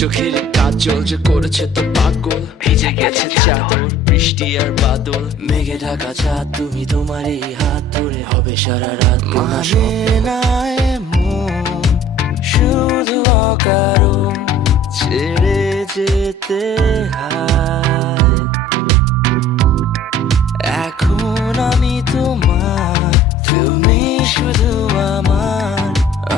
চোখের কাজল যে করেছে তো পাগল, ভিজে গেছে চাদর বৃষ্টি আর বাদল, মেঘে ঢাকা চাঁদ তুমি তোমার এই হাত ধরে হবে সারা রাত। মানে না এমন শুধু অকারণ ছেড়ে যেতে